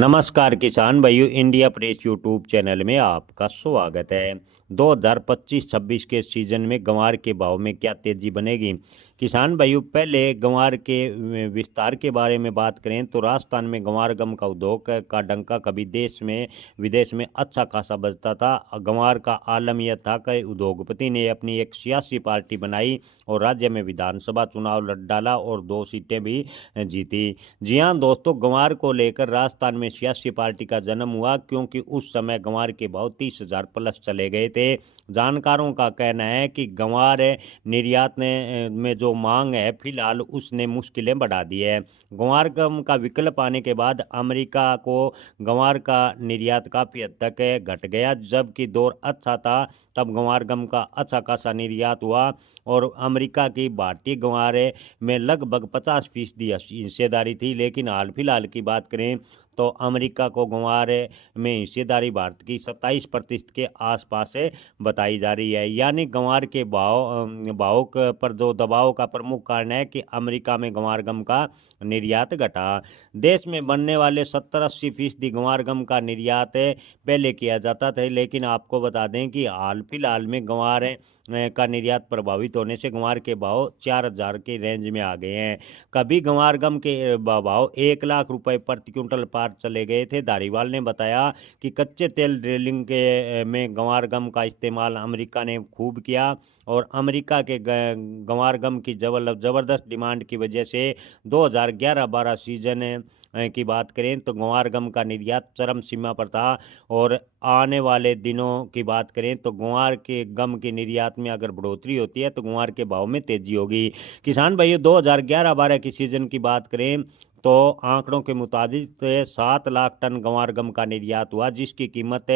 नमस्कार किसान भाइयों, इंडिया प्रेस यूट्यूब चैनल में आपका स्वागत है। 2025-26 के सीजन में गंवार के भाव में क्या तेजी बनेगी। किसान भाइयों, पहले गंवार के विस्तार के बारे में बात करें तो राजस्थान में गंवार गम का उद्योग का डंका कभी देश में विदेश में अच्छा खासा बजता था। गंवार का आलम यह था कि उद्योगपति ने अपनी एक सियासी पार्टी बनाई और राज्य में विधानसभा चुनाव लड़ डाला और 2 सीटें भी जीती। जी हाँ दोस्तों, गंवार को लेकर राजस्थान में सियासी पार्टी का जन्म हुआ क्योंकि उस समय गंवार के भाव 30,000 प्लस चले गए थे। जानकारों का कहना है कि गंवार निर्यात में जो मांग है फिलहाल उसने मुश्किलें बढ़ा दी है। गंवार गम का विकल्प आने के बाद अमेरिका को गंवार का निर्यात काफ़ी हद तक घट गया। जबकि दौर अच्छा था तब गंवार गम का अच्छा खासा निर्यात हुआ और अमेरिका की भारतीय गंवार में लगभग 50% हिस्सेदारी थी। लेकिन हाल फिलहाल की बात करें तो अमेरिका को गंवार में हिस्सेदारी भारत की 27% के आसपास बताई जा रही है। यानी गंवार के भाव पर जो दबाव का प्रमुख कारण है कि अमेरिका में गंवार गम का निर्यात घटा। देश में बनने वाले 70-80% गंवार गम का निर्यात पहले किया जाता था, लेकिन आपको बता दें कि हाल फिलहाल में गंवार का निर्यात प्रभावित होने से गंवार के भाव 4,000 के रेंज में आ गए हैं। कभी गंवार गम के भाव 1 लाख रुपए प्रति क्विंटल पार चले गए थे। धारीवाल ने बताया कि कच्चे तेल ड्रिलिंग के में गंवार गम का इस्तेमाल अमेरिका ने खूब किया और अमेरिका के गंवार गम की ज़बरदस्त डिमांड की वजह से 2011-12 सीजन की बात करें तो गंवार गम का निर्यात चरम सीमा पर था। और आने वाले दिनों की बात करें तो गंवार के गम के निर्यात में अगर बढ़ोतरी होती है तो गंवार के भाव में तेजी होगी। किसान भाइयों, 2011-12 की सीजन की बात करें तो आंकड़ों के मुताबिक 7 लाख टन गंवार गम का निर्यात हुआ, जिसकी कीमत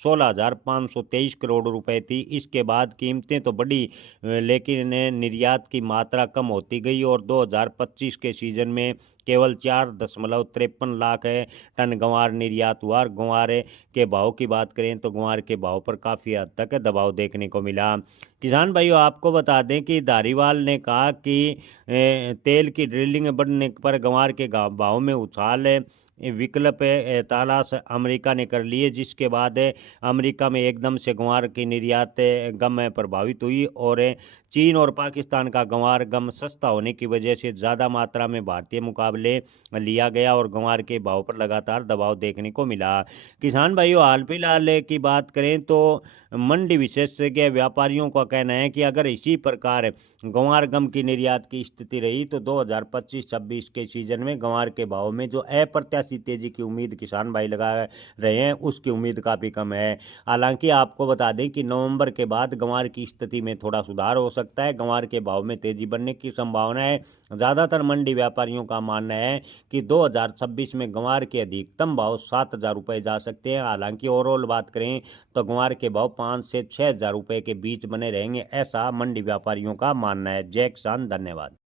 16,523 करोड़ रुपए थी। इसके बाद कीमतें तो बढ़ी लेकिन निर्यात की मात्रा कम होती गई और 2025 के सीजन में केवल 4.53 लाख टन गंवार निर्यात हुआ। और गंवार के भाव की बात करें तो गंवार के भाव पर काफ़ी हद तक दबाव देखने को मिला। किसान भाइयों, आपको बता दें कि धारीवाल ने कहा कि तेल की ड्रिलिंग बढ़ने पर गंवार के भाव में उछाल विकल्प तलाश अमेरिका ने कर लिए, जिसके बाद अमेरिका में एकदम से गंवार की निर्यात गम प्रभावित हुई और चीन और पाकिस्तान का गंवार गम सस्ता होने की वजह से ज़्यादा मात्रा में भारतीय मुकाबले लिया गया और गंवार के भाव पर लगातार दबाव देखने को मिला। किसान भाइयों, हाल फिलहाल की बात करें तो मंडी विशेषज्ञ व्यापारियों का कहना है कि अगर इसी प्रकार गंवार गम की निर्यात की स्थिति रही तो 2025-26 के सीजन में गंवार के भाव में जो अप्रत्याशित तेजी की उम्मीद किसान भाई लगा रहे हैं उसकी उम्मीद काफ़ी कम है। हालांकि आपको बता दें कि नवंबर के बाद गंवार की स्थिति में थोड़ा सुधार हो सकता है। गंवार के भाव में तेजी बनने की संभावना है। ज़्यादातर मंडी व्यापारियों का मानना है कि 2026 में गंवार के अधिकतम भाव 7,000 रुपये जा सकते हैं। हालांकि ओवरऑल बात करें तो गंवार के भाव 5 से 6,000 रुपये के बीच बने रहेंगे, ऐसा मंडी व्यापारियों का मानना है। जय किसान, धन्यवाद।